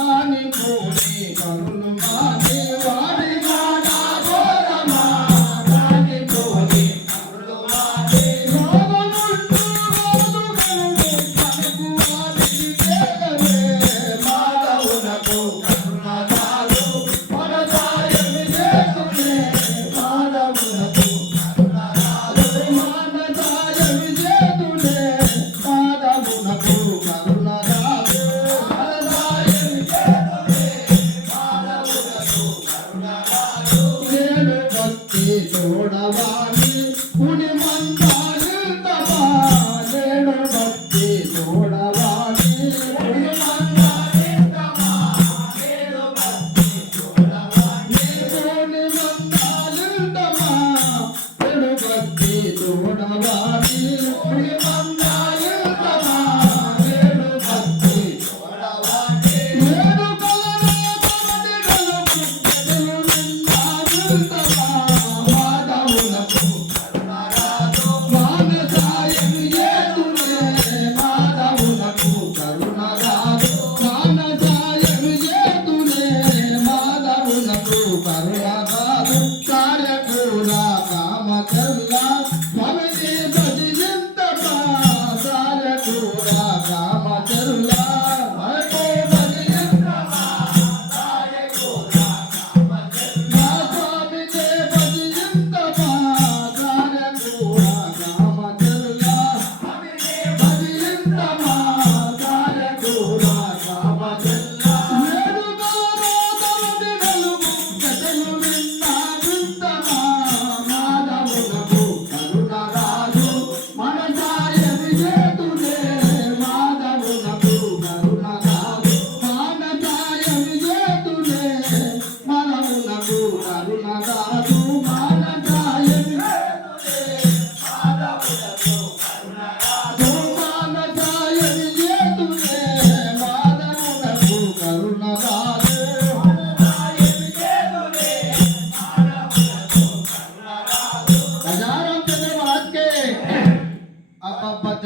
కాని మోని కరుణ Radha ราชา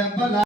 దెబ్బలా